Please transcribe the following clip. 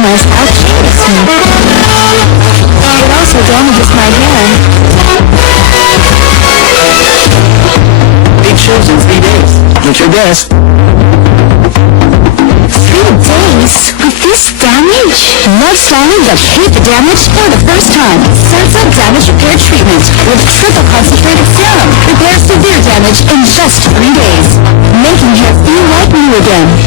my scalp shakes me. It also damages my hair. It shows in 3 days. What's your guess? 3 days? With this damage? Love styling but hate the damage for the first time. Sunsilk Damage Repair Treatment with triple concentrated serum repairs severe damage in just 3 days, making hair feel like new again.